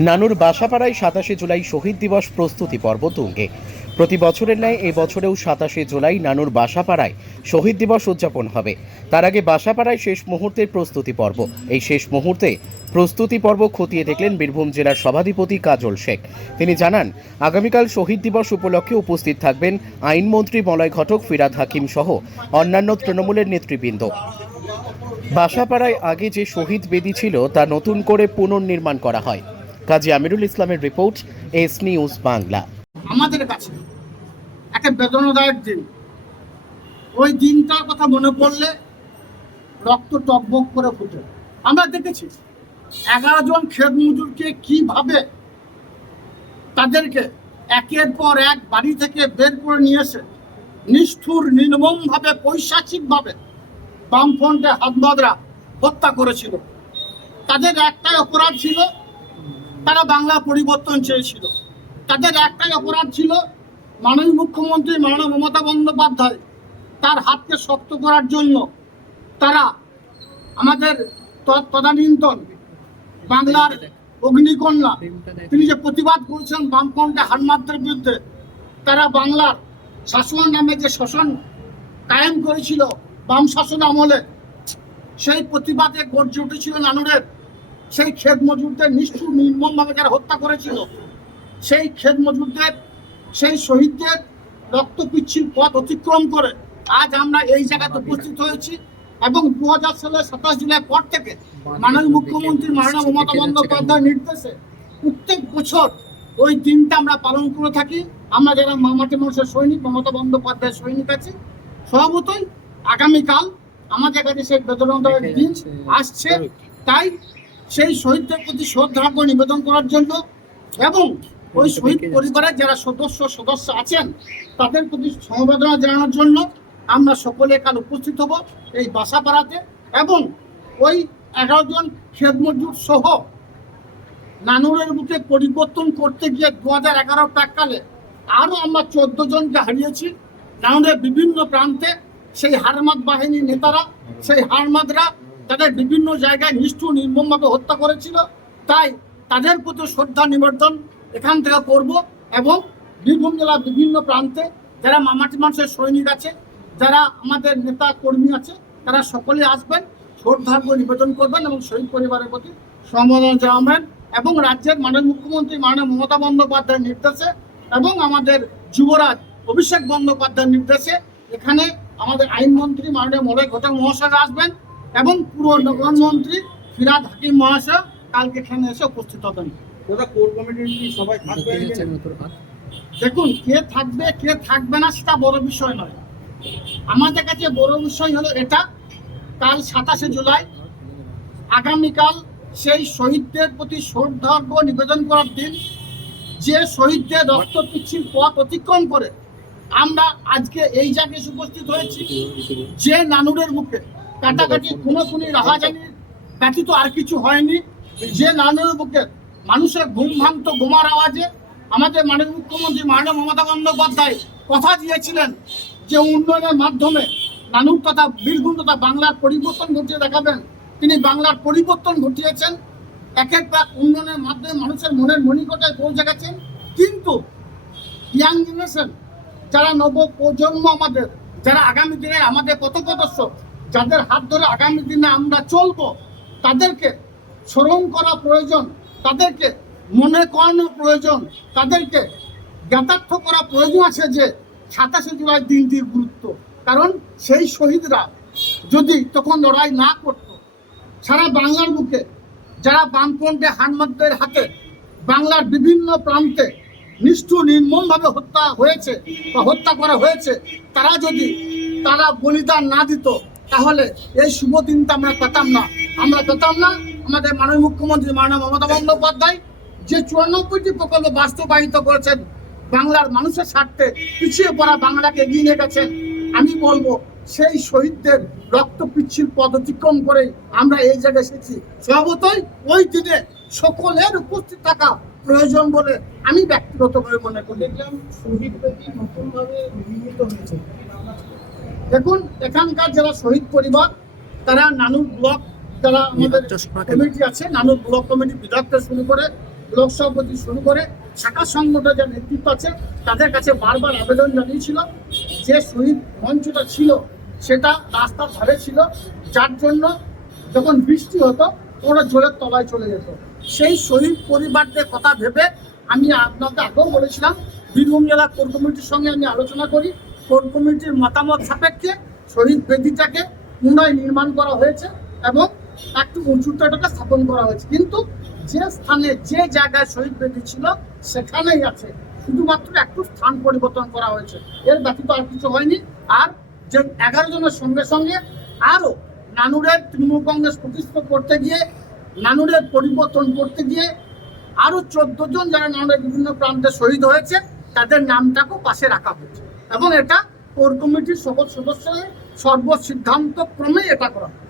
নানুর বাসাপাড়ায় সাতাশে জুলাই শহীদ দিবস প্রস্তুতি পর্ব তুঙ্গে। প্রতি বছরের ন্যায় এই বছরেও সাতাশে জুলাই নানুর বাসাপাড়ায় শহীদ দিবস উদযাপন হবে। তার আগে বাসাপাড়ায় শেষ মুহূর্তের প্রস্তুতি পর্ব। এই শেষ মুহূর্তে প্রস্তুতি পর্ব খতিয়ে দেখলেন বীরভূম জেলার সভাধিপতি কাজল শেখ। তিনি জানান, আগামীকাল শহীদ দিবস উপলক্ষে উপস্থিত থাকবেন আইনমন্ত্রী মলয় ঘটক, ফিরাদ হাকিম সহ অন্যান্য তৃণমূলের নেতৃবৃন্দ। বাসাপাড়ায় আগে যে শহীদ বেদি ছিল তা নতুন করে পুনর্নির্মাণ করা হয়। কাজী আমিরুল ইসলামের রিপোর্ট, এস নিউজ বাংলা। আমাদের কাছে একটা বেদনাদায়ক দিন। ওই দিনটার কথা মনে পড়লে রক্ত টকবক করে ফুটে। আমরা দেখেছি, এগারো জন খেত মজুরকে কীভাবে তাদেরকে একের পর এক বাড়ি থেকে বের করে নিয়ে এসে নিষ্ঠুর, নির্মমভাবে, পৈশাচিকভাবে বামফ্রন্টে হাতবাদরা হত্যা করেছিল। তাদের একটাই অপরাধ ছিল তারা বাংলা পরিবর্তন চেয়েছিল। তাদের একটাই অপরাধ ছিল মাননীয় মুখ্যমন্ত্রী মাননীয় মমতা বন্দ্যোপাধ্যায় তার হাতকে শক্ত করার জন্য তারা আমাদের তদানীন্তন বাংলার অগ্নিকন্যা, তিনি যে প্রতিবাদ করেছেন বামপন্থে হানমাত্রের বিরুদ্ধে, তারা বাংলার শাসন নামে যে শাসন কায়েম করেছিল, বাম শাসন আমলে, সেই প্রতিবাদে গর্জে উঠেছিল নানুরের। সেই ক্ষেত মজুরদের নিষ্ঠুর নির্মমভাবে যারা হত্যা করেছিল, সেই ক্ষেত মজুরদের, সেই শহীদদের রক্ত পিচ্ছিল পথ অতিক্রম করে আজ আমরা এই জায়গাতে উপস্থিত হয়েছি এবং দু হাজার সালের সাতাশ জুলাই পর থেকে মাননীয় মুখ্যমন্ত্রী মাননীয় মমতা বন্দ্যোপাধ্যায়ের নির্দেশে প্রত্যেক বছর ওই দিনটা আমরা পালন করে থাকি। আমরা যারা মামাটি মানুষের সৈনিক, মমতা বন্দ্যোপাধ্যায়ের সৈনিক আছি, স্বভাবতই আগামীকাল আমাদের কাছে সেই বেদনাদায়ক দিন আসছে। তাই সেই শহীদদের প্রতি শ্রদ্ধার্ঘ্য নিবেদন করার জন্য এবং ওই শহীদ পরিবারের যারা সদস্য সদস্য আছেন, তাদের প্রতি সমবেদনা জানানোর জন্য আমরা সকলে কাল উপস্থিত হব এই বাসাপাড়াতে এবং ওই এগারো জন খেত মজুর সহ নানুরের বুকে পরিবর্তন করতে গিয়ে দু হাজার এগারো প্রাককালে আরও আমরা চোদ্দ জনকে হারিয়েছি। নানুরের বিভিন্ন প্রান্তে সেই হারমাদ বাহিনীর নেতারা, সেই হারমাদরা তাদের বিভিন্ন জায়গায় নিষ্ঠুর, নির্মমভাবে হত্যা করেছিল। তাই তাদের প্রতি শ্রদ্ধা, নিবেদন এখান থেকে করব এবং বীরভূম জেলার বিভিন্ন প্রান্তে যারা মামাটি মানুষের সৈনিক আছে, যারা আমাদের নেতা কর্মী আছে, তারা সকলে আসবেন, শ্রদ্ধার্ঘ্য নিবেদন করবেন এবং শহীদ পরিবারের প্রতি সম্বোধনা জানাবেন এবং রাজ্যের মাননীয় মুখ্যমন্ত্রী মাননীয় মমতা বন্দ্যোপাধ্যায়ের নির্দেশে এবং আমাদের যুবরাজ অভিষেক বন্দ্যোপাধ্যায়ের নির্দেশে এখানে আমাদের আইনমন্ত্রী মাননীয় মলয় ঘটক মহাশয় আসবেন। এবং পুরো নগরমন্ত্রী ফিরাদ হাকিম মহাশয় কালকে এখানে এসে উপস্থিত হবেন। কোর কমিটির কি সবাই থাকবে দেখুন কে থাকবে কে থাকবে না সেটা বড় বিষয় নয়। আমাদের কাছে বড় বিষয় হলো এটা কাল সাতাশে জুলাই আগামীকাল সেই শহীদদের প্রতি শ্রদ্ধার্ঘ্য নিবেদন করার দিন যে শহীদদের রক্ত পিচ্ছিল পথ অতিক্রম করে আমরা আজকে এই জায়গায় উপস্থিত হয়েছি যে নানুরের মুখে। কাটাকাটি কোনো খুনি রাহাজানির ব্যতীত আর কিছু হয়নি। যে নানুরের বুকে মানুষের ঘুম ভাঙত বোমার আওয়াজে আমাদের মাননীয় মুখ্যমন্ত্রী মাননীয় মমতা বন্দ্যোপাধ্যায় কথা দিয়েছিলেন যে উন্নয়নের মাধ্যমে নানুর তথা বীরভূম তথা বাংলার পরিবর্তন ঘটিয়ে দেখাবেন। তিনি বাংলার পরিবর্তন ঘটিয়েছেন। এক এক উন্নয়নের মাধ্যমে মানুষের মনের মণিকটায় পৌঁছে গেছেন। কিন্তু ইয়াং জেনারেশন, যারা নব প্রজন্ম আমাদের, যারা আগামী দিনে আমাদের পথপ্রদর্শ যাদের হাত ধরে আগামী দিনে আমরা চলবো, তাদেরকে স্মরণ করা প্রয়োজন, তাদেরকে মনে করানো প্রয়োজন, তাদেরকে জ্ঞাতার্থ করা প্রয়োজন আছে যে সাতাশে জুলাই দিনটির গুরুত্ব। কারণ সেই শহীদরা যদি তখন লড়াই না করত, সারা বাংলার বুকে যারা বামফ্রন্টে হানমাদদের হাতে বাংলার বিভিন্ন প্রান্তে নিষ্ঠুর, নির্মমভাবে হত্যা হয়েছে বা হত্যা করা হয়েছে, তারা যদি তারা বলিদান না দিত তাহলে এই শুভ দিনটা আমরা পেতাম না। আমরা পেতাম না। আমাদের মাননীয় মুখ্যমন্ত্রী মাননীয় মমতা বন্দ্যোপাধ্যায় যে চুরানব্বইটি প্রকল্প বাস্তবায়িত করেছেন, বাংলার মানুষের স্বার্থে পিছিয়ে পড়া বাংলাকে এগিয়ে নিয়ে গেছেন, আমি বলব সেই শহীদদের রক্ত পিচ্ছিল পদ অতিক্রম করে আমরা এই জায়গায় এসেছি। স্বভাবতই ওই দিনে সকলের উপস্থিত থাকা প্রয়োজন বলে আমি ব্যক্তিগতভাবে মনে করি। দেখলাম শহীদ বেদি নতুন নির্মিত হয়েছে? দেখুন এখানকার যারা শহীদ পরিবার তারা নানুর ব্লক যারা আমাদের কমিটি আছে নানুর ব্লক কমিটি বিধায়ক শুরু করে ব্লক সভাপতি শুরু করে শাখা সংগঠনের যে নেতৃত্ব আছে তাদের কাছে বারবার আবেদন জানিয়েছিল যে শহীদ মঞ্চটা ছিল সেটা রাস্তার ধারে ছিল যার জন্য যখন বৃষ্টি হতো ওরা জলের তলায় চলে যেত। সেই শহীদ পরিবারদের কথা ভেবে আমি আপনাকে আগেও বলেছিলাম বীরভূম জেলা কোর কমিটির সঙ্গে আমি আলোচনা করি কোর কমিটির মতামত সাপেক্ষে শহীদ বেদিটাকে পুনরায় নির্মাণ করা হয়েছে এবং একটু উঁচুটাকে স্থাপন করা হয়েছে। কিন্তু যে স্থানে, যে জায়গায় শহীদ বেদি ছিল, সেখানেই আছে। শুধুমাত্র একটু স্থান পরিবর্তন করা হয়েছে। এর ব্যতীত আর কিছু হয়নি। আর যে এগারো জনের সঙ্গে সঙ্গে আরও নানুরের তৃণমূল কংগ্রেস প্রতিষ্ঠা করতে গিয়ে, নানুরের পরিবর্তন করতে গিয়ে আরও চোদ্দ জন যারা নানুরের বিভিন্ন প্রান্তে শহীদ হয়েছে, তাদের নামটাকেও পাশে রাখা হয়েছে। এবং এটা কোর কমিটির সকল সদস্যের সর্বসিদ্ধান্ত ক্রমে এটা করা হয়।